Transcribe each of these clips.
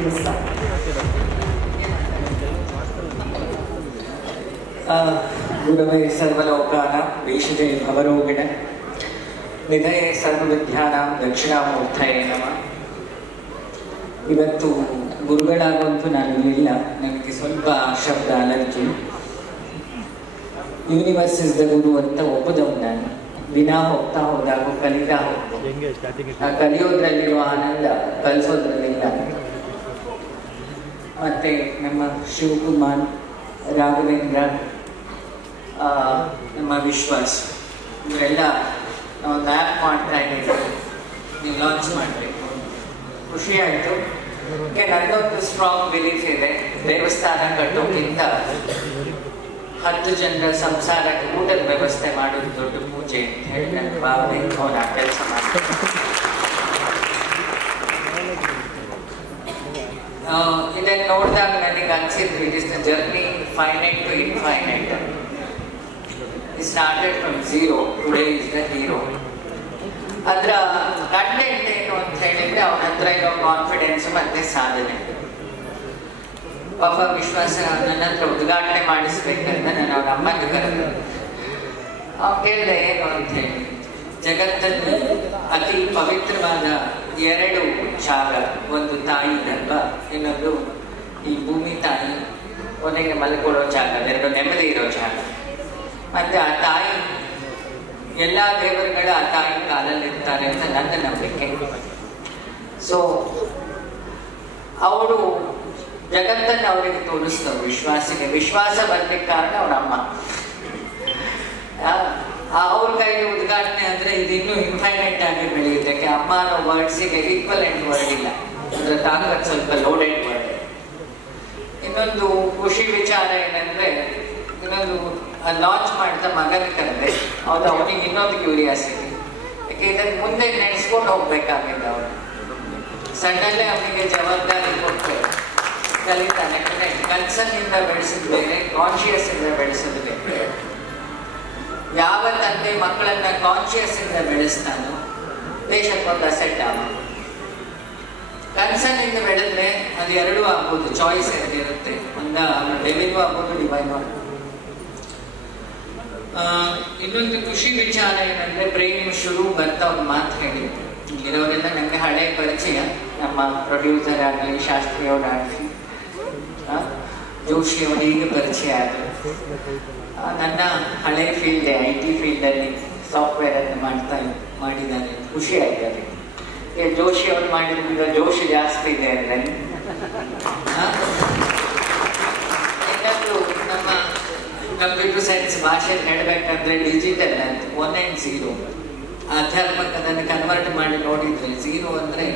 ನಮಸ್ಕಾರ. ಗುರವೇ ಸರ್ವಲೋಕಾನ ವೇಷಜೇ ಭವರೋಗಿಣ ನಿಧಯೇ ಸರ್ವವಿದ್ಯಾನಾಂ ದಕ್ಷಿಣಾಮೂರ್ತಯೇ ನಮಃ. ಇವತ್ತು ಗುರುಗಳಾಗುವಂತೂ ನಾನು ಇರಲಿಲ್ಲ, ನನಗೆ ಸ್ವಲ್ಪ ಶಬ್ದ ಅಲರ್ಜಿ. ಯೂನಿವರ್ಸ್ ಇಸ್ ದ ಗುರು ಅಂತ ಒಪ್ಪದವು ನಾನು. ದಿನ ಹೋಗ್ತಾ ಹೋದಾಗ ಕಲಿತಾ ಹೋಗ್ತೀನಿ. ಆ ಕಲಿಯೋದ್ರಲ್ಲಿರುವ ಆನಂದ ಕಲಿಸೋದ್ರಲ್ಲಿಲ್ಲ. ಮತ್ತೆ ನಮ್ಮ ಶಿವಕುಮಾರ್, ರಾಘವೇಂದ್ರ, ನಮ್ಮ ವಿಶ್ವಾಸ್ ಇವರೆಲ್ಲ ನಾವೊಂದು ಆ್ಯಪ್ ಮಾಡ್ತಾ ಇದ್ದೀವಿ, ನೀವು ಲಾಂಚ್ ಮಾಡಬೇಕು. ಖುಷಿ ಆಯಿತು. ನನ್ನೊಂದು ಸ್ಟ್ರಾಂಗ್ ಬಿಲೀಫ್ ಇದೆ, ದೇವಸ್ಥಾನ ಕಟ್ಟೋಕ್ಕಿಂತ 10 ಜನರ ಸಂಸಾರಕ್ಕೆ ಊಟದ ವ್ಯವಸ್ಥೆ ಮಾಡೋದು ದೊಡ್ಡ ಪೂಜೆ ಅಂತ ಹೇಳಿ ನನ್ನ ಭಾವನೆ. ನಾ ಕೆಲಸ ಮಾಡ್ತೀನಿ. ಇದನ್ನು ನೋಡಿದಾಗ ನನಗೆ ಅನ್ಸಿದ್ದು, it is the journey finite to infinite. It started from zero, today is the hero. ಅದರ ಕಂಟೆಂಟ್ ಏನು ಅಂತ ಹೇಳಿದ್ರೆ ಅವನ ಹತ್ರ ಇರೋ ಕಾನ್ಫಿಡೆನ್ಸ್ ಮತ್ತೆ ಸಾಧನೆ. ಪಾಪ ವಿಶ್ವಾಸ ನನ್ನ ಹತ್ರ ಉದ್ಘಾಟನೆ ಮಾಡಿಸ್ಬೇಕಂತ ನಾನು ಅವ್ರ ಅಮ್ಮನ ಕರೆದು ಕೇಳಿದೆ ಏನು ಅಂತ ಹೇಳಿ. ಜಗತ್ತಲ್ಲಿ ಅತಿ ಪವಿತ್ರವಾದ 2 ಜಾಗ, ಒಂದು ತಾಯಿ ಗರ್ಭ, ಇನ್ನೊಂದು ಈ ಭೂಮಿ ತಾಯಿ ಕೊನೆಗೆ ಮಲ್ಕೊಳ್ಳೋ ಜಾಗ, 2 ನೆಮ್ಮದಿ ಇರೋ ಜಾಗ. ಮತ್ತೆ ಆ ತಾಯಿ, ಎಲ್ಲ ದೇವರುಗಳು ಆ ತಾಯಿ ಕಾಲಲ್ಲಿ ಇರ್ತಾರೆ ಅಂತ ನನ್ನ ನಂಬಿಕೆ. ಸೊ ಅವರು ಜಗತ್ತನ್ನು ಅವರಿಗೆ ತೋರಿಸ್ತವ್ರು. ವಿಶ್ವಾಸ ಬರ್ಲಿಕ್ಕೆ ಕಾರಣ ಅವ್ರ ಅಮ್ಮ. ಅವ್ರ ಕೈಲಿ ಉದ್ಘಾಟನೆ ಅಂದ್ರೆ ಇದಿನ್ನೂ ಇನ್ಫೈನೈಟ್ ಆಗಿ ಬೆಳೆಯುತ್ತೆ. ಅಮ್ಮ ಅನ್ನೋ ವರ್ಡ್ಸಿಗೆ ಈಕ್ವಲೆಂಟ್ ವರ್ಡ್ ಇಲ್ಲ, ಅದ್ರ ತಾಕತ್ ಸ್ವಲ್ಪ ಲೋಡೆಡ್ ವರ್ಡ್. ಇನ್ನೊಂದು ಖುಷಿ ವಿಚಾರ ಏನಂದ್ರೆ, ಇನ್ನೊಂದು ಲಾಂಚ್ ಮಾಡ್ತಾ ಮಗನ ಕರೆದೆ. ಹೌದು, ಅವನಿಗೆ ಇನ್ನೊಂದು ಕ್ಯೂರಿಯಾಸಿಟಿ. ಯಾಕೆ ಇದನ್ನು ಮುಂದೆ ನೆನೆಸ್ಕೊಂಡು ಹೋಗ್ಬೇಕಾಗಿದ್ದ ಅವನು. ಸಣ್ಣಲ್ಲೇ ಅವನಿಗೆ ಜವಾಬ್ದಾರಿ ಕೊಟ್ಟು ಕಲಿತಾನೆ. ಕನ್ಸನ್ನಿಂದ ಬೆಳೆಸಿದ ಬೇರೆ, ಕಾನ್ಶಿಯಸ್ ಇಂದ ಬೆಳೆಸೋದು ಬೇರೆ. ಯಾವ ತಂದೆ ಮಕ್ಕಳನ್ನ ಕಾನ್ಶಿಯಸ್ ಇಂದ ಬೆಳೆಸ್ತಾನೋ ದೇಶಕ್ಕೊಂದು ಅಸೆಟ್ ಆಗ. ಕನ್ಸನ್ ಇಂದ ಬೆಳೆದ್ರೆ ಅದು 2 ಆಗ್ಬೋದು, ಚಾಯ್ಸ್ ಇರುತ್ತೆ. ಒಂದು ಡೆವಿಲ್ ಆಗ್ಬೋದು, ಡಿವೈನ್ ಆಗ್ಬೋದು. ಇನ್ನೊಂದು ಖುಷಿ ವಿಚಾರ ಏನಂದ್ರೆ, ಪ್ರೇಮ್ ಶುರು ಬರ್ತಾ ಒಂದು ಮಾತು ಹೇಳಿ. ಇರೋರೆಲ್ಲ ನನಗೆ ಹಳೆ ಪರಿಚಯ. ನಮ್ಮ ಪ್ರೊಡ್ಯೂಸರ್ ಆಗಲಿ, ಶಾಸ್ತ್ರಿಯವರಾಗಲಿ, ಜೋಶಿ ಅವರಿಗೆ ಪರಿಚಯ ಆದರು. ನನ್ನ ಹಳೆ ಫೀಲ್ಡ್ IT ಫೀಲ್ಡಲ್ಲಿ ಸಾಫ್ಟ್ವೇರ್ ಅನ್ನು ಮಾಡಿದ್ದಾರೆ. ಖುಷಿ ಆಯ್ತು ಅದಕ್ಕೆ. ಜೋಶಿ ಅವರು ಮಾಡಿದ್ರೆ ಜೋಶಿ ಜಾಸ್ತಿ ಇದೆ ಅಂದರೆ. ಇನ್ನೊಂದು ನಮ್ಮ ಕಂಪ್ಯೂಟರ್ ಸೈನ್ಸ್ ಭಾಷೆ ಹೇಳಬೇಕಂದ್ರೆ ಡಿಜಿಟಲ್ ಅಂತ 1 and 0. ಆಧ್ಯಾತ್ಮಕ ಅದನ್ನು ಕನ್ವರ್ಟ್ ಮಾಡಿ ನೋಡಿದ್ರೆ 0 ಅಂದ್ರೆ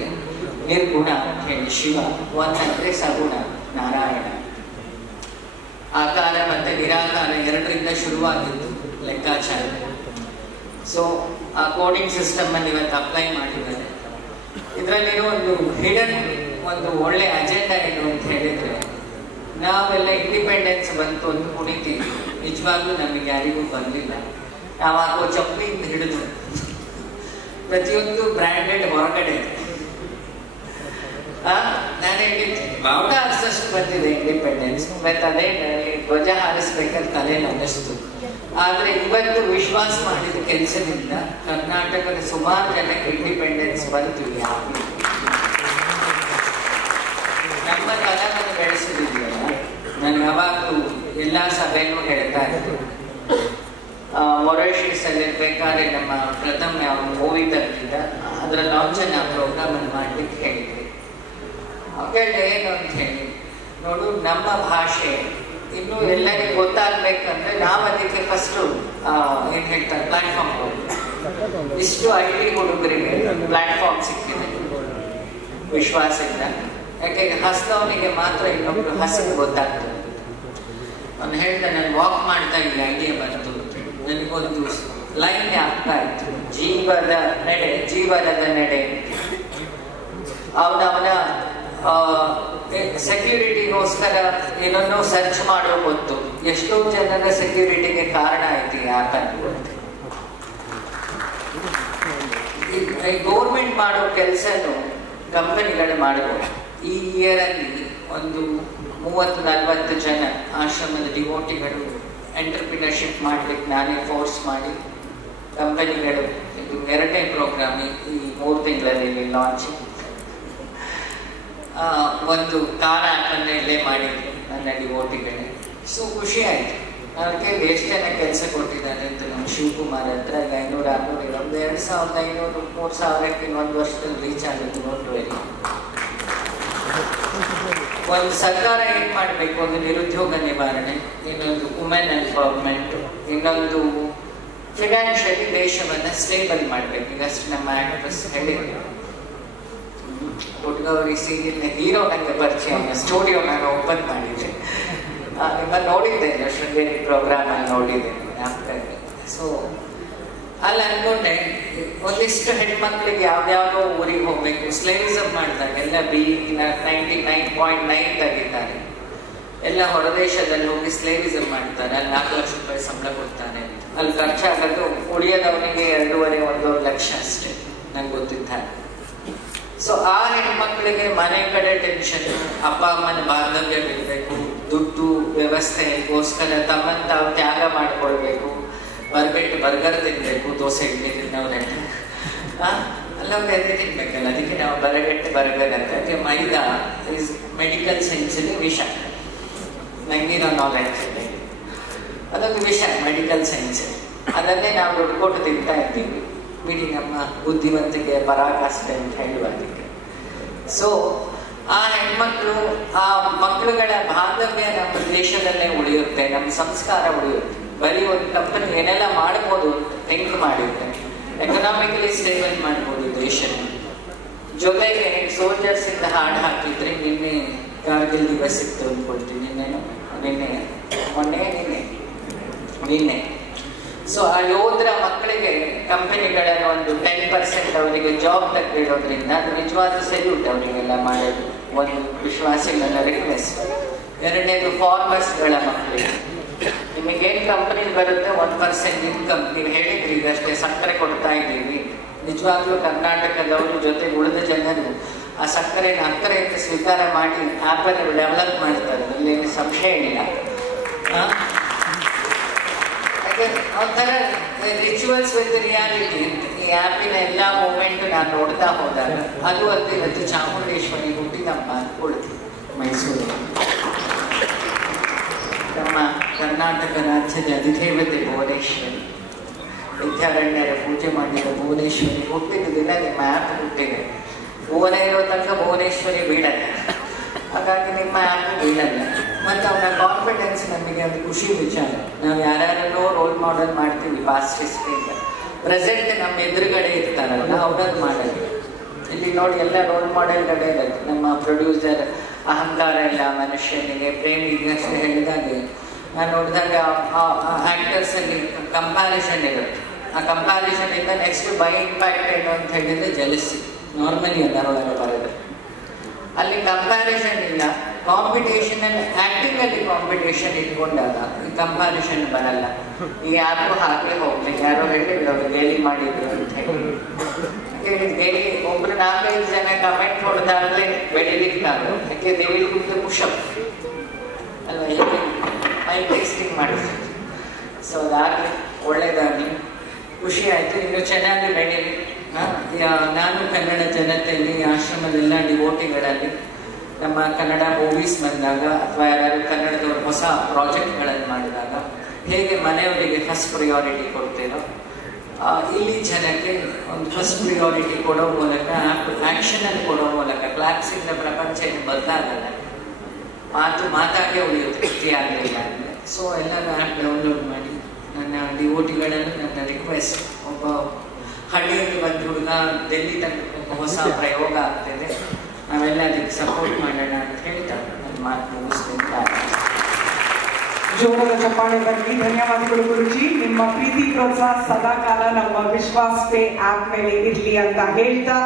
ನಿರ್ಗುಣ ಅಂತ ಹೇಳಿ ಶಿವ, 1 ಅಂದ್ರೆ ಸಗುಣ ನಾರಾಯಣ. ಆಕಾರ ಮತ್ತೆ ನಿರಾಕಾರ 2ರಿಂದ ಶುರುವಾಗಿದ್ದು ಲೆಕ್ಕಾಚಾರ. ಸೊ ಆ ಕೋಡಿಂಗ್ ಸಿಸ್ಟಮ್ ಅಲ್ಲಿ ಇವತ್ತು ಅಪ್ಲೈ ಮಾಡಿದ್ದಾರೆ. ಇದರಲ್ಲಿರೋ ಒಂದು ಹಿಡನ್ ಒಂದು ಒಳ್ಳೆ ಅಜೆಂಡಾ ಏನು ಅಂತ ಹೇಳಿದ್ರೆ, ನಾವೆಲ್ಲ ಇಂಡಿಪೆಂಡೆನ್ಸ್ ಬಂತು ಅಂತ ಕುಣಿತೀವಿ. ನಿಜವಾಗ್ಲೂ ನಮಗೆ ಯಾರಿಗೂ ಬಂದಿಲ್ಲ. ನಾವಾಗೋ ಚಪ್ಪಲಿಯಿಂದ ಹಿಡಿದು ಪ್ರತಿಯೊಂದು ಬ್ರ್ಯಾಂಡೆಡ್ ಹೊರಗಡೆ. ನಾನು ಹೇಳಿದ್ದೆ ಬಾವುಟ ಹಾರಿಸಷ್ಟು ಬಂದಿದೆ ಇಂಡಿಪೆಂಡೆನ್ಸ್, ಮತ್ತೆ ಅದೇ ಧ್ವಜ ಹಾರಿಸ್ಬೇಕಂತ ತಲೆಯಲ್ಲಿ ಅನ್ನಿಸ್ತು. ಆದ್ರೆ ಇವತ್ತು ವಿಶ್ವಾಸ ಮಾಡಿದ ಕೆಲಸದಿಂದ ಕರ್ನಾಟಕದ ಸುಮಾರು ಜನಕ್ಕೆ ಇಂಡಿಪೆಂಡೆನ್ಸ್ ಬಂತು. ನಮ್ಮ ಕಲವನ್ನು ಬೆಳೆಸಿದೆಯಲ್ಲ. ನಾನು ಯಾವಾಗಲೂ ಎಲ್ಲ ಸಭೆಯಲ್ಲೂ ಹೇಳ್ತಾ ಇದ್ದೆ. ಮೊರೇಷಿಯಸ್ ಅಲ್ಲಿ ಇರ್ಬೇಕಾದ್ರೆ ನಮ್ಮ ಪ್ರಥಮ ಮೂವಿ ತಂದಿದ್ದ, ಅದರ ಲಾಂಚನ್ನು ಆ ಪ್ರೋಗ್ರಾಮ್ ಅನ್ನು ಮಾಡ್ಲಿಕ್ಕೆ ಹೇಳಿದ್ವಿ. ಕೇಳಿದೆ ಏನು ಅಂತ ಹೇಳಿ. ನೋಡು, ನಮ್ಮ ಭಾಷೆ ಇನ್ನು ಎಲ್ಲರಿಗೂ ಗೊತ್ತಾಗ್ಬೇಕಂದ್ರೆ ನಾವು ಅದಕ್ಕೆ ಫಸ್ಟ್ ಏನ್ ಹೇಳ್ತಾರೆ, ಪ್ಲಾಟ್ಫಾರ್ಮ್ ಕೊಡ್ತೀವಿ. ಇಷ್ಟು IT ಹುಡುಗರಿಗೆ ಪ್ಲಾಟ್ಫಾರ್ಮ್ ಸಿಕ್ಕಿದೆ ವಿಶ್ವಾಸದಿಂದ. ಯಾಕೆ ಹಸಿದವನಿಗೆ ಮಾತ್ರ ಇನ್ನೊಬ್ರು ಹಸಿದು ಗೊತ್ತಾಗ್ತದೆ. ಅವ್ನು ಹೇಳ್ದೆ, ನಾನು ವಾಕ್ ಮಾಡ್ತಾ ಇಲ್ಲ ಐಡಿಯಾ ಬಂತು. ನನಗೊಂದು ಲೈನ್ ಆಗ್ತಾ ಇತ್ತು, ಜೀವನದ ನಡೆ. ಅವನ ಸೆಕ್ಯೂರಿಟಿಗೋಸ್ಕರ ಏನನ್ನೋ ಸರ್ಚ್ ಮಾಡೋ ಗೊತ್ತು. ಎಷ್ಟೋ ಜನರ ಸೆಕ್ಯೂರಿಟಿಗೆ ಕಾರಣ ಆಯ್ತು ಯಾಕಂತ. ಗೌರ್ಮೆಂಟ್ ಮಾಡೋ ಕೆಲಸನು ಕಂಪನಿಗಳು ಮಾಡಬಹುದು. ಈ ಇಯರಲ್ಲಿ ಒಂದು 30-40 ಜನ ಆಶ್ರಮದ ಡಿವೋಟಿಗಳು ಎಂಟರ್ಪ್ರಿನರ್ಶಿಪ್ ಮಾಡಲಿಕ್ಕೆ ನಾನೇ ಫೋರ್ಸ್ ಮಾಡಿ ಕಂಪನಿಗಳು, ಇದು 2ನೇ ಪ್ರೋಗ್ರಾಮ್ ಈ 3 ತಿಂಗಳಲ್ಲಿ ಲಾಂಚ್. ಒಂದು ಕಾರ್ ಆ್ಯಪನ್ನು ಇಲ್ಲೇ ಮಾಡಿದ್ರು ನನ್ನ ಡಿವೋಟಿಗಳೇ. ಸೊ ಖುಷಿ ಆಯಿತು. ಅವ್ರಿಗೆ ಎಷ್ಟು ಜನ ಕೆಲಸ ಕೊಟ್ಟಿದ್ದಾರೆ ಅಂತ ನಮ್ಮ ಶಿವಕುಮಾರ್ ಹತ್ರ 500-600 ಒಂದು 2500-3000ಕ್ಕೆ 1 ವರ್ಷದಲ್ಲಿ ರೀಚ್ ಆಗುತ್ತೆ. ನೋಡ್ರಿ, ಒಂದು ಸರ್ಕಾರ ಏನ್ ಮಾಡಬೇಕು, ಒಂದು ನಿರುದ್ಯೋಗ ನಿವಾರಣೆ, ಇನ್ನೊಂದು ವುಮೆನ್ ಎಂಪವರ್ಮೆಂಟ್, ಇನ್ನೊಂದು ಫಿನಾನ್ಷಿಯಲಿ ದೇಶವನ್ನ ಸ್ಟೇಬಲ್ ಮಾಡಬೇಕು. ಈಗಷ್ಟು ನಮ್ಮ ಆಕ್ಟ್ರೆಸ್ ಹೇಳಿದ್ರು, ಹುಡುಗವರಿ ಸೀರಿಯಲ್ನ ಹೀರೋ ನನಗೆ ಪರಿಚಯ, ಅವನ ಸ್ಟುಡಿಯೋ ನಾನು ಓಪನ್ ಮಾಡಿದ್ದೆ. ನಿಮ್ಮ ನೋಡಿದ್ದೆ, ಶೃಂಗೇರಿ ಪ್ರೋಗ್ರಾಮ್ ಅಲ್ಲಿ ನೋಡಿದ್ದೆ. ಸೊ ಅಲ್ಲಿ ಅನ್ಕೊಂಡೆ, ಒಂದಿಷ್ಟು ಹೆಣ್ಮಕ್ಳಿಗೆ ಯಾವ್ದಾವುದೋ ಊರಿಗೆ ಹೋಗ್ಬೇಕು, ಸ್ಲೇವಿಸಮ್ ಮಾಡ್ತಾರೆ, ಎಲ್ಲ BE 99.9 ತೆಗಿತಾರೆ, ಎಲ್ಲ ಹೊರದೇಶದಲ್ಲಿ ಹೋಗಿ ಸ್ಲೇವಿಸಮ್ ಮಾಡ್ತಾರೆ, ಅಲ್ಲಿ 4 ಲಕ್ಷ ರೂಪಾಯಿ ಸಂಬಳ ಕೊಡ್ತಾನೆ. ಅಲ್ಲಿ ಖರ್ಚಾಗೋದು ಉಳಿಯೋದವನಿಗೆ 2.5-1 ಲಕ್ಷ ಅಷ್ಟೇ, ನಂಗೆ ಗೊತ್ತಿದ್ದಾರೆ. ಸೊ ಆ ಹೆಣ್ಮಕ್ಳಿಗೆ ಮನೆ ಕಡೆ ಟೆನ್ಷನ್, ಅಪ್ಪ ಅಮ್ಮನ ಬಾಂಧವ್ಯ ಬಿಡಬೇಕು, ದುಡ್ಡು ವ್ಯವಸ್ಥೆಗೋಸ್ಕರ ತಮ್ಮನ್ನು ತಾವು ತ್ಯಾಗ ಮಾಡಿಕೊಳ್ಬೇಕು, ಬರ್ಬಿಟ್ಟು ಬರ್ಗರ್ ತಿನ್ಬೇಕು, ದೋಸೆ ಇಡ್ಲಿ ತಿನ್ನೋರೆ ಅಲ್ಲ, ಒಂದು ಎದೆ ತಿನ್ಬೇಕಲ್ಲ, ಅದಕ್ಕೆ ನಾವು ಬರಗಟ್ಟೆ ಬರ್ಗರ್ ಅಂತ. ಯಾಕೆ ಮೈದಾ ಇಸ್ ಮೆಡಿಕಲ್ ಸೈನ್ಸಲ್ಲಿ ವಿಷ, ನಂಗಿರೋ ನಾಲೆಡ್ಜ್ ಅದೊಂದು ವಿಷ ಮೆಡಿಕಲ್ ಸೈನ್ಸ್. ಅದನ್ನೇ ನಾವು ದುಡ್ಡು ಕೊಟ್ಟು ತಿಂತಾ ಇದ್ದೀವಿ, ಬಿಡಿ ನಮ್ಮ ಬುದ್ಧಿವಂತಿಕೆ ಪರಾಕಾಷ್ಠೆ ಅಂತ ಹೇಳುವುದಕ್ಕೆ. ಸೊ ಆ ಹೆಣ್ಮಕ್ಳು, ಆ ಮಕ್ಕಳುಗಳ ಬಾಂಧವ್ಯ ನಮ್ಮ ದೇಶದಲ್ಲೇ ಉಳಿಯುತ್ತೆ, ನಮ್ಮ ಸಂಸ್ಕಾರ ಉಳಿಯುತ್ತೆ. ಬರೀ ಒಂದು ಕಂಪನಿ ಏನೆಲ್ಲ ಮಾಡ್ಬೋದು ಥಿಂಕ್ ಮಾಡಿದ್ರೆ ಎಕನಾಮಿಕಲಿ ಸ್ಟೇಬಲ್ ಮಾಡ್ಬೋದು ದೇಶನ. ಜೊತೆಗೆ ಸೋಲ್ಜರ್ಸ್ ಇಂದ ಹಾಡು ಹಾಕಿದ್ರೆ, ನಿನ್ನೆ ಕಾರ್ಗಿಲ್ ದಿವಸ ಇತ್ತು ಅಂದ್ಕೊಳ್ತೀನಿ, ನಿನ್ನೆ. ಸೊ ಆ ಯೋಧರ ಮಕ್ಕಳಿಗೆ ಕಂಪನಿಗಳಲ್ಲಿ ಒಂದು 10% ಅವರಿಗೆ ಜಾಬ್ ತೆಗೆದಿಡೋದ್ರಿಂದ ಅದು ನಿಜವಾದ ಸೆಲ್ಯೂಟ್ ಅವರಿಗೆಲ್ಲ ಮಾಡೋದು. ಒಂದು ವಿಶ್ವಾಸಿಗಳ ರಿಕ್ವೆಸ್ಟ್. 2ನೇದು ಫಾರ್ಮರ್ಸ್ಗಳ ಮಕ್ಕಳಿಗೆ, ನಿಮಗೇನು ಕಂಪನಿ ಬರುತ್ತೆ 1% ಇನ್ಕಮ್, ನೀವು ಹೇಳಿದ್ರಿ ಈಗಷ್ಟೇ ಸಕ್ಕರೆ ಕೊಡ್ತಾ ಇದ್ದೀವಿ, ನಿಜವಾಗ್ಲೂ ಕರ್ನಾಟಕದವರು ಜೊತೆಗೆ ಉಳಿದ ಜನರು ಆ ಸಕ್ಕರೆನ ಅಕ್ಕರೆಯಿಂದ ಸ್ವೀಕಾರ ಮಾಡಿ ಆ್ಯಪನ್ನು ಡೆವಲಪ್ ಮಾಡ್ತಾರೆ, ಇಲ್ಲೇನು ಸಂಶಯ ಇಲ್ಲ. ಒಂಥರ ರಿಚುವಲ್ಸ್ ವಿತ್ ರಿಯಾಲಿಟಿ. ಈ ಆ್ಯಪಿನ ಎಲ್ಲ ಮೂಮೆಂಟ್ ನಾನು ನೋಡ್ತಾ ಹೋದಾಗ ಅದು ಅಲ್ಲದೆ ಇವತ್ತು ಚಾಮುಂಡೇಶ್ವರಿ ಹುಟ್ಟಿದಮ್ಮ ಅಂದ್ಕೊಳ್ತೀವಿ ಮೈಸೂರು. ನಮ್ಮ ಕರ್ನಾಟಕ ರಾಜ್ಯದ ಅಧಿದೇವತೆ ಭುವನೇಶ್ವರಿ, ವಿದ್ಯಾರಣ್ಯರ ಪೂಜೆ ಮಾಡಿದ ಭುವನೇಶ್ವರಿ ಹುಟ್ಟಿದ ದಿನ ನಿಮ್ಮ ಆ್ಯಪ್ ಹುಟ್ಟಿದೆ. ಭುವನ ಇರೋ ತನಕ ಭುವನೇಶ್ವರಿ ಬೀಳಲ್ಲ, ಹಾಗಾಗಿ ನಿಮ್ಮ ಆ್ಯಪ್ ಬೀಳಲ್ಲ. ಮತ್ತು ಅವನ ಕಾನ್ಫಿಡೆನ್ಸ್ ನಮಗೆ ಒಂದು ಖುಷಿ ವಿಚಾರ. ನಾವು ಯಾರ್ಯಾರನ್ನೋ ರೋಲ್ ಮಾಡೆಲ್ ಮಾಡ್ತೀವಿ ಪಾಸ್ಟ್ ಹಿಸ್ಟ್ರಿಯಿಂದ, ಪ್ರೆಸೆಂಟ್ ನಮ್ಮ ಎದುರುಗಡೆ ಇರ್ತಾರಲ್ಲ ಅವ್ರದ್ದು ಮಾಡಲ್ಲ. ಇಲ್ಲಿ ನೋಡಿ ಎಲ್ಲ ರೋಲ್ ಮಾಡೆಲ್ಗಳೇ ಇರುತ್ತೆ. ನಮ್ಮ ಪ್ರೊಡ್ಯೂಸರ್ ಅಹಂಕಾರ ಇಲ್ಲ ಮನುಷ್ಯನಿಗೆ, ಪ್ರೇಮ್ ಈಗಷ್ಟೇ ಹೇಳಿದಾಗೆ ನಾನು ನೋಡಿದಾಗ ಆ್ಯಕ್ಟರ್ಸಲ್ಲಿ ಕಂಪ್ಯಾರಿಸನ್ ಇರುತ್ತೆ. ಆ ಕಂಪ್ಯಾರಿಸನ್ ಇಂದ ನೆಕ್ಸ್ಟ್ ಬೈ ಇಂಪ್ಯಾಕ್ಟ್ ಏನು ಅಂತ ಹೇಳಿದ್ರೆ ಜಲಸಿ. ನಾರ್ಮಲಿ ಎಲ್ಲರೊಳಗೆ ಬರೋದು ಅಲ್ಲಿ ಕಂಪ್ಯಾರಿಸನ್ ಇಲ್ಲ. ಕಾಂಪಿಟೇಷನ್ ಅಲ್ಲಿ ಆಕ್ಟಿಂಗ್ ಅಲ್ಲಿ ಕಾಂಪಿಟೇಷನ್ ಇಟ್ಕೊಂಡಾಗ ಈ ಕಂಪ್ಯಾರಿಸನ್ ಬರಲ್ಲ. ಈ ಯಾರಿಗೂ ಹಾಗೆ ಹೋಗ್ಲಿ, ಯಾರೋ ಹೇಳಿದ್ರು ಅವರು ಗೇಲಿ ಮಾಡಿದ್ರು ಅಂತ ಹೇಳಿ ಗೇಲಿ ಒಬ್ರು 4-5 ಜನ ಕಮೆಂಟ್ ಹೊಡೆದಾಗಲೇ ಬೆಳಿಲಿಕ್ಕಾಗ, ಯಾಕೆ ದೇವಿ ಕುರಿತು ಪುಷಪ್ ಅಲ್ವಾ, ಹೇಗೆ ಮೈ ಟೇಸ್ಟಿಂಗ್ ಮಾಡಿದ್ರು. ಸೊ ಅದಾಗಲಿ ಒಳ್ಳೇದಾಗಲಿ, ಖುಷಿ ಆಯಿತು. ಇನ್ನು ಚೆನ್ನಾಗಿ ಬೆಳೀಲಿ. ನಾನು ಕನ್ನಡ ಜನತೆಯಲ್ಲಿ ಆಶ್ರಮದೆಲ್ಲ ಡಿವೋಟಿಗಳಲ್ಲಿ ನಮ್ಮ ಕನ್ನಡ ಮೂವೀಸ್ ಬಂದಾಗ ಅಥವಾ ಯಾರು ಕನ್ನಡದವರು ಹೊಸ ಪ್ರಾಜೆಕ್ಟ್ಗಳನ್ನು ಮಾಡಿದಾಗ ಹೇಗೆ ಮನೆಯವರಿಗೆ ಫಸ್ಟ್ ಪ್ರಿಯಾರಿಟಿ ಕೊಡ್ತೀರೋ, ಇಲ್ಲಿ ಜನಕ್ಕೆ ಒಂದು ಫಸ್ಟ್ ಪ್ರಿಯಾರಿಟಿ ಕೊಡೋ ಮೂಲಕ, ಆ್ಯಕ್ಷನಲ್ಲಿ ಕೊಡೋ ಮೂಲಕ ಕ್ಲಾಪ್ಸಿಂದ ಪ್ರಪಂಚ ಬದಲಾಗಲ್ಲ, ಮಾತಾಗೆ ಉಳಿಯುತ್ತೆ ಕೃತಿ ಆಗಲಿಲ್ಲ ಅಂದರೆ. ಸೊ ಎಲ್ಲರೂ ಆ್ಯಪ್ ಡೌನ್ಲೋಡ್ ಮಾಡಿ. ನನ್ನ ಡಿವೋಟಿಗಳಲ್ಲಿ ನನ್ನ ರಿಕ್ವೆಸ್ಟ್, ಒಬ್ಬ ಹಳ್ಳಿಯಲ್ಲಿ ಬಂದ ಹುಡುಗ ಡೆಲ್ಲಿ ತನಕ ಹೊಸ ಪ್ರಯೋಗ ಆಗ್ತಿದೆ, ನಾವೆಲ್ಲ ಅದಕ್ಕೆ ಸಪೋರ್ಟ್ ಮಾಡೋಣ ಅಂತ ಹೇಳ್ತಾ ನನ್ನ ಮಾತು ಮುಗಿಸ್ತೀನಿ. ಜೋರದ ಚಪ್ಪಾಳೆ ಬರಲಿ. ಧನ್ಯವಾದಗಳು ಗುರುಜಿ. ನಿಮ್ಮ ಪ್ರೀತಿ ಪ್ರೋತ್ಸಾಹ ಸದಾಕಾಲ ನಮ್ಮ ವಿಶ್ವಾಸ್ ಪೇ ಆ್ಯಪ್ ಮೇಲೆ ಇರಲಿ ಅಂತ ಹೇಳ್ತಾ